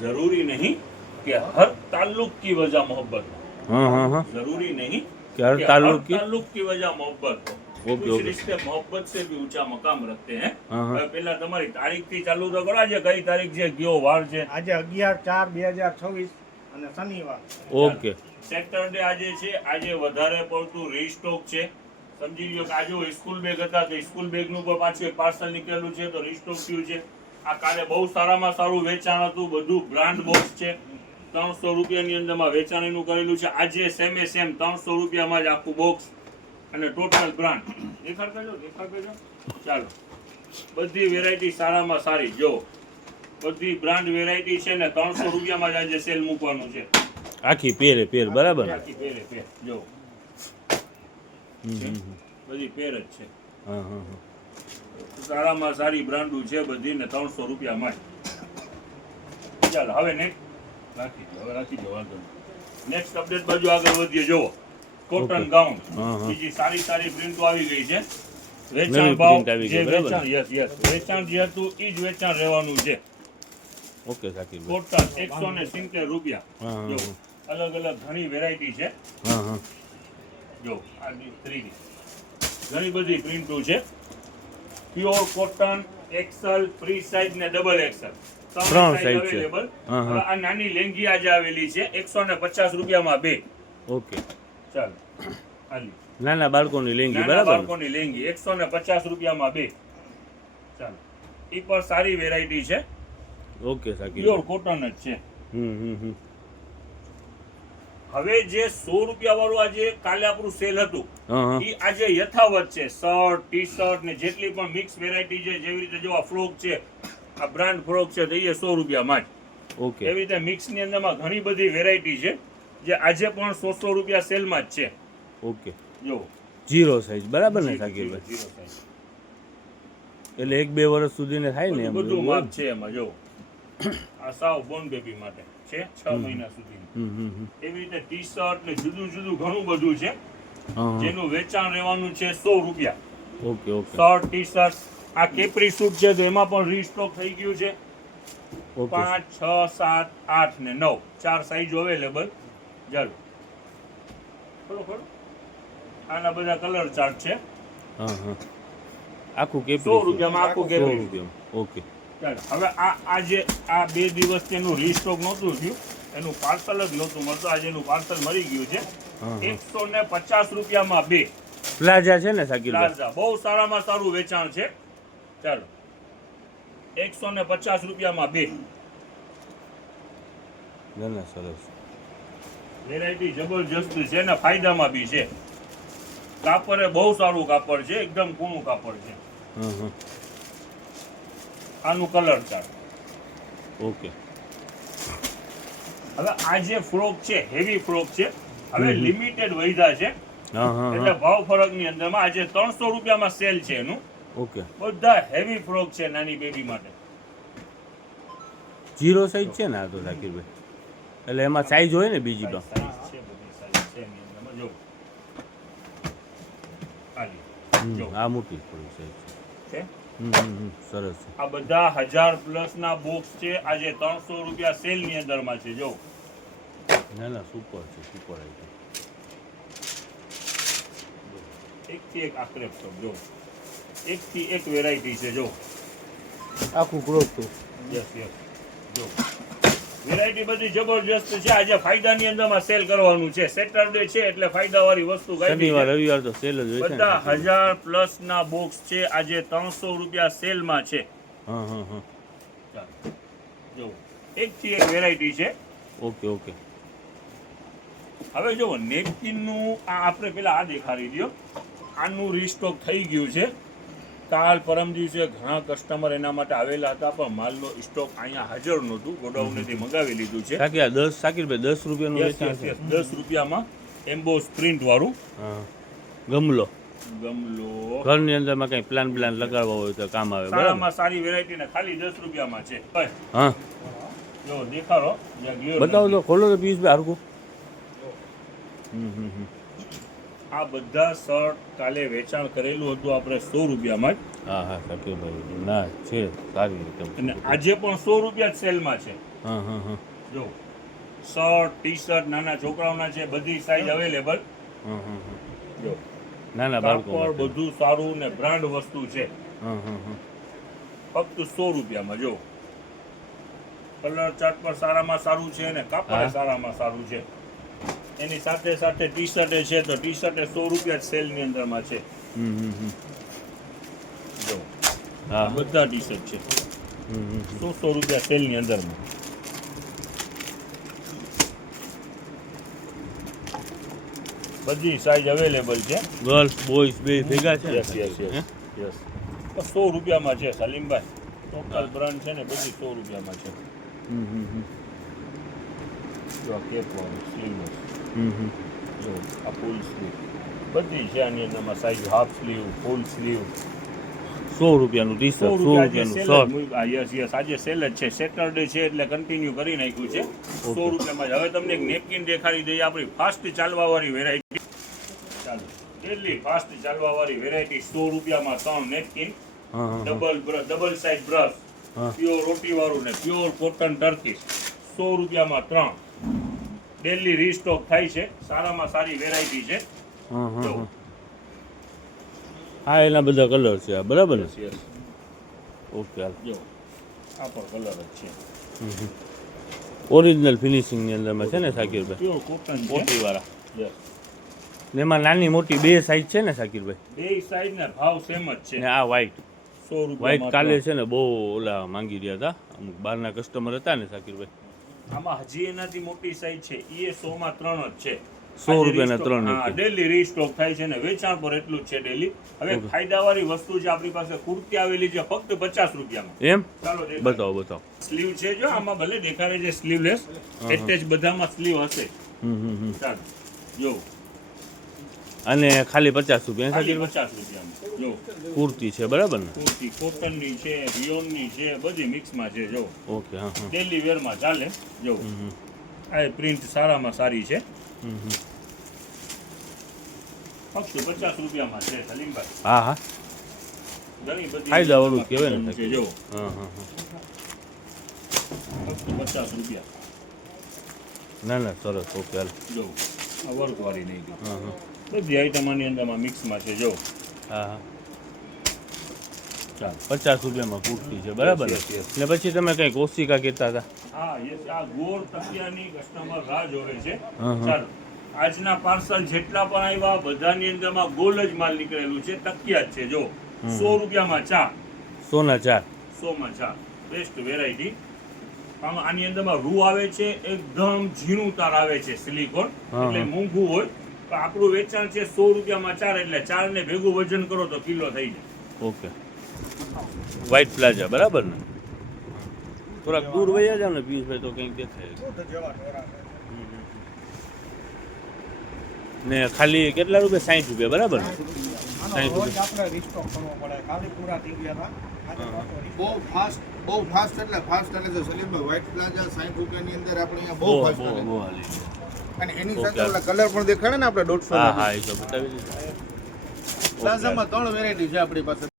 जरूरी नहीं कि हर ताल्लुक की वजह मोहब्बत हो। हाँ हाँ हाँ जरूरी नहीं कि हर कि ताल्लुक की ताल्लुक की वजह मोहब्बत हो। ओके कुछ ओके रिश्ते मोहब्बत से भी ऊंचा मकाम रखते हैं। हाँ हाँ હવે પેલા તમારી તારીખ થી ચાલુ તો કરો, આજે કઈ તારીખ છે, કયો વાર છે? આજે 11/4/2024 અને શનિવાર. ઓકે સેટરડે આજે છે. આજે વધારે પડતું રીસ્ટોક છે. સમજી લ્યો કે આજે સ્કૂલ બેગ હતા તો સ્કૂલ બેગ નું પણ પાછું એક પાર્સલ નીકળેલું છે તો રીસ્ટોક થયું છે. આ કાલે બહુ સારામાં સારું વેચાણ હતું. બધું બ્રાન્ડ બોક્સ છે. 300 રૂપિયાની અંદરમાં વેચાણીનું કરેલું છે. આજે સેમે સેમ 300 રૂપિયામાં જ આખું બોક્સ અને ટોટલ બ્રાન્ડ. દેખાડ કરજો. ચાલો, બધી વેરાયટી સારામાં સારી જો, બધી બ્રાન્ડ વેરાયટી છે ને 300 રૂપિયામાં જ આજે સેલ મૂકવાનું છે. આખી પેર બરાબર ને આખી પેર જો બધી પેર જ છે. હા હા હા સારામાં સારી બ્રાન્ડો છે બધી ને 300 રૂપિયામાં જ. ચાલો હવે નેક્સ્ટ રાખી દો વાંધો નહીં. નેક્સ્ટ અપડેટ બાજુ આગળ વધીએ. જોવો કોટન ગાઉન, હા, હા. બીજી સારી પ્રિન્ટો આવી ગઈ છે. નવી વેચાણ ભાવ print આવી ગઈ, જે બરાબર ને? વેચાણ વેચાણ જે હતું એ જ વેચાણ રહેવાનું છે. ઓકે સાકીરભાઈ ટોટલ 170 રૂપિયા. હા જો હા અલગ અલગ ઘણી વેરાયટી છે. હા હા જો આ 3D ઘણી બધી પ્રિન્ટો છે. Pure cotton XL, free size ને ડબલ એક્સેલ ત્રણ size છે. અવેલેબલ. હા, હા. આ નાની લેંગી આજે આવેલી છે 150 રૂપિયામાં બે. ઓકે ચાલો આલી નાના બાળકોની લેંગી નાના બરાબર ને? બાળકોની લેંગી 150 રૂપિયામાં બે. ચાલો એ પણ સારી વેરાયટી છે. ઓકે પ્યોર સાકીરભાઈ કોટન જ છે. હમ હવે જે 100 રૂપિયા વાળું આજે કાલે આપણું સેલ હતું હા હા એ આજે યથાવત છે. શર્ટ, ટી શર્ટ ને જેટલી પણ મિક્સ વેરાયટી છે, જેવી રીતે જો આ ફ્રોક છે, આ બ્રાન્ડ ફ્રોક છે તો એ 100 રૂપિયામાં જ. ઓકે એવી રીતે મિક્સની અંદરમાં ઘણી બધી વેરાયટી છે જે આજે પણ 100 રૂપિયા સેલમાં જ છે. ઓકે જો જીરો સાઈઝ બરાબર ને સાકીરભાઈ? એટલે 1-2 વર્ષ સુધીને થાય ને એમ બધું માપ છે એમાં. જો આ સાવ બોર્ન બેબી માટે છે 6 મહિના સુધી. એવી રીતે ટી શર્ટ ને જુદું જુદું ઘણું બધું છે હા હા જેનું વેચાણ રહેવાનું છે 100 રૂપિયા. Okay okay shirt, T shirt, આ કેપરી સૂટ છે તો એમાં પણ રીસ્ટોક થઈ ગયું છે. ઓકે 5, 6, 7, 8 ને 9 4 સાઈઝ અવેલેબલ. ચાલો ખરો આના બધા કલર ચાર્ટ છે. હા હા આખું કેપરી 100 રૂપિયામાં આખું 100 કેપરી. રૂપિયામાં ઓકે ચાલો હવે આજે આ 2 દિવસ એનું રીસ્ટોક નહોતું થયું, એનું પાર્સલ જ નહોતું મળતું. આજે એનું પાર્સલ મળી ગયું છે. હા, હા. 150 રૂપિયામાં બે. પ્લાઝા છે ને સાકીરભાઈ? પ્લાઝા બહુ સારામાં સારું વેચાણ છે. ચાલો 150 રૂપિયામાં બે. ના ના સરસ વેરાયટી જબરજસ્ત છે ને ફાયદામાં બી છે. કાપડ બહુ સારું કાપડ છે, એકદમ કૂણું કાપડ છે. હા હા આનું કલર ચાર્ટ. ઓકે હવે આ જે ફ્રોક છે હેવી ફ્રોક છે, હવે લિમિટેડ વૈધા છે હા હા એટલે હા ભાવ ફરકની અંદરમાં આજે 300 રૂપિયામાં સેલ છે એનું. ઓકે બધા હેવી ફ્રોક છે નાની બેબી માટે. જીરો સાઈઝ છે ને આ તો સાકીરભાઈ? એટલે એમાં સાઈઝ હોય ને બીજી તો? સાઈઝ છે, બધી સાઈઝ છે એની અંદરમાં. જો આલી જો આ મોટી થોડી સાઈઝ છે. સરસ છે. આ બધા 1000 પ્લસ ના બોક્સ છે. આજે 300 રૂપિયા સેલ ની અંદરમાં છે. જો ના ના સુપર છે, સુપર આઈટમ. એકથી એક આક્રેપ તો જો એકથી એક વેરાયટી છે. જો આખું ક્રોપ તો યસ જો વેરાયટી બધી જબરજસ્ત છે. આજે ફાયદાની અંદરમાં સેલ કરવાનું છે. સેટરડે છે એટલે ફાયદાવાળી વસ્તુ કાઢી શનિવાર છે. રવિવાર તો સેલ જ હોય છે ને બધા સાકીરભાઈ? 1000 પ્લસ ના બોક્સ છે. આજે 300 રૂપિયા સેલમાં છે. હા હા હા ચાલો જો એકથી એક વેરાયટી છે. ઓકે ઓકે હવે જો નેપકિનનું આ આપણે પેલા આ દેખાડી દો. આનું રીસ્ટોક થઈ ગયું છે. કાલ પરમ દિવસે ઘણા કસ્ટમર એના માટે આવેલા હતા પણ માલનો સ્ટોક અહીંયા હાજર નહોતું. ગોડાઉનથી મંગાવી લીધું છે. સાકી આ 10 સાકીરભાઈ 10 રૂપિયાનું Yes, વેચાણ yes, છે? yes. 10 રૂપિયામાં એમ્બોસ પ્રિન્ટ વાળું હા ગમલો ગમલો ઘરની અંદરમાં કઈ પ્લાન લગાડવા હોય તો કામ આવે બરાબર? સારામાં સારી વેરાયટી ને ખાલી 10 રૂપિયામાં છે. ભાઈ, હા જો દેખાડો જ્યાં ગયો બતાવો નથી. તો, ખોલો તો પિયુષભાઈ હરકું. આ બધા શર્ટ કાલે વેચાણ કરેલું હતું આપણે 100 રૂપિયામાં જ, હા હા શકીરભાઈ ના છે સારી રીતે અને આજે પણ 100 રૂપિયા જ સેલમાં છે. હા હા હા જો શર્ટ ટી શર્ટ નાના છોકરાઓના છે, બધી સાઈઝ અવેલેબલ. હા હા હા જો નાના બાળકો કાપડ માટે. બધું સારું ને બ્રાન્ડ વસ્તુ છે, હા હા હા ફક્ત 100 રૂપિયામાં. જો કલર ચાર્ટ પર સારામાં સારું છે ને કાપડ હા. સારામાં સારું છે. એની સાથે સાથે ટી શર્ટ છે, તો ટી શર્ટ 100 રૂપિયા જ સેલની અંદરમાં છે. જો હા આ બધા ટી શર્ટ છે 100 રૂપિયા સેલની અંદરમાં. બધી સાઈઝ અવેલેબલ છે. ગર્લ્સ બોયઝ બે ભેગા છે ને? Yes yes yes yes. 100 રૂપિયામાં છે સલીમભાઈ. ટોટલ બ્રાન્ડ છે ને બધી 100 રૂપિયામાં છે. જો આ કેપ વાળું સ્લીવલેસ, જો આ ફૂલ સ્લીવ બધી છે આની અંદરમાં size. Half sleeve, full sleeve. 100 રૂપિયાનું ટી 100 શર્ટ 100 રૂપિયા રૂપિયાનું શર્ટ. યસ યસ, આજે સેલ જ છે. સેટરડે છે એટલે કન્ટિન્યુ કરી નાખ્યું છે 100 રૂપિયામાં જ. હવે તમને એક નેપકિન દેખાડી દઈએ, આપણી ફાસ્ટ ચાલવાવાળી વેરાયટી. ચાલો, ડેલી ફાસ્ટ ચાલવાવાળી વેરાયટી 100 રૂપિયામાં 3 નેપકિન, હા હા ડબલ સાઇઝ બ્રશ, હા. પ્યોર રોટીવાળું ને પ્યોર કોટન ટર્કીશ 100 રૂપિયામાં 3. ડેલી રીસ્ટોક થાય છે, સારામાં સારી વેરાયટી છે. હા હા જો હા હા એના બધા કલર છે આ બરાબર ને? Yes yes. ઓકે હાલ. જો આ પણ કલર જ છે, ઓરિજિનલ ફિનિશિંગની અંદરમાં છે ને શાકીરભાઈ? પ્યોર કોટન છે. મોટીવાળા. યસ. ને એમાં નાની મોટી બે સાઈઝ છે ને શાકીરભાઈ? બે સાઈઝ ને ભાવ સેમ જ છે. ને આ વ્હાઈટ 100 વ્હાઈટ રૂપિયામાં કાલે 3. છે ને બહુ ઓલા માંગી રહ્યા હતા અમુક બહારના કસ્ટમર હતા ને શાકીરભાઈ. આમાં હજી એનાથી મોટી સાઈઝ છે, એ 100 માં 3 જ છે. 100 રૂપિયાના 3 હા, નથી. ડેલી રીસ્ટોક થાય છે ને વેચાણ પર એટલું જ છે ડેલી. હવે Okay. ફાયદાવાળી વસ્તુ છે આપણી પાસે. કુર્તી આવેલી છે ફક્ત 50 રૂપિયામાં. એમ? ચાલો દેખાડો. બતાવો બતાવો. સ્લીવ છે, જો આમાં ભલે દેખાડે છે સ્લીવલેસ, એટેચ બધામાં સ્લીવ હશે. ચાલો જો અને ખાલી 50 રૂપિયા ખાલી શાકીરભાઈ? 50 રૂપિયામાં. જો કુર્તી છે બરાબર ને? કુર્તી કોટનની છે, રિયોનની છે, બધી મિક્સમાં છે. જો ઓકે હા હા ડેલી વેરમાં ચાલે. જો આ પ્રિન્ટ સારામાં સારી છે, ફક્ત 50 રૂપિયામાં છે સલીમભાઈ. હા હા ઘણી બધી ફાયદાવાળું જ કહેવાય ને છે. જો હા હા હા ફક્ત 50 રૂપિયા. ના ના સરસ ઓકે હાલ. જો આ વર્કવાળી નહીં ગઈ. હા હા બધી આઈટમ આની અંદરમાં મિક્સમાં છે. જો હા હા ચાલો. 50 રૂપિયામાં કુર્તી છે બરાબર ને? Yes, yes, yes. ને પછી તમે કઈ કોશિકા કહેતા હતા? હા યસ, આ ગોળ તકિયાની કસ્ટમર રાહ જોવે છે. હા, હા. ચાલો, આજના પાર્સલ જેટલા પણ આવ્યા બધાની અંદરમાં ગોલ જ માલ નીકળેલું છે, તકિયા જ છે. જો 100 રૂપિયામાં 4, સોના 4. 100 માં 4, બેસ્ટ વેરાયટી. આમાં આની અંદરમાં રૂ આવે છે, એકદમ ઝીણું તાર આવે છે, સિલિકોન. હા, એટલે હા. મોંઘું હોય તો આપણું વેચાણ છે 100 રૂપિયામાં 4, એટલે 4 ને ભેગું વજન કરો તો કિલો થઈ જાય. ઓકે વ્હાઈટ પ્લાઝા બરાબર ને? થોડાક દૂર વયા જાવ ને પિયુષભાઈ તો કંઈક દેખાય. શુદ્ધ જેવા ઢોરા છે. ને ખાલી કેટલા રૂપિયા? 60 રૂપિયા બરાબર ને? આનો 60 રોજ આપણે રિસ્ટોક કરવો પડે. કાલે પૂરા થઈ ગયા હતા. આજે પાછો restock. બહુ ફાસ્ટ એટલે જો સલીમભાઈ વ્હાઈટ પ્લાઝા 60 રૂપિયાની અંદર આપણે અહીંયા બહુ ફાસ્ટ બહુ ચાલે. બહુ હાલી. અને એની Okay. સાથે ઓલા કલર પણ દેખાડે ને આપણે 150 હા ના. હા એ તો બતાવી દીધું. પ્લાઝામાં 3 વેરાયટી છે આપણી પાસે.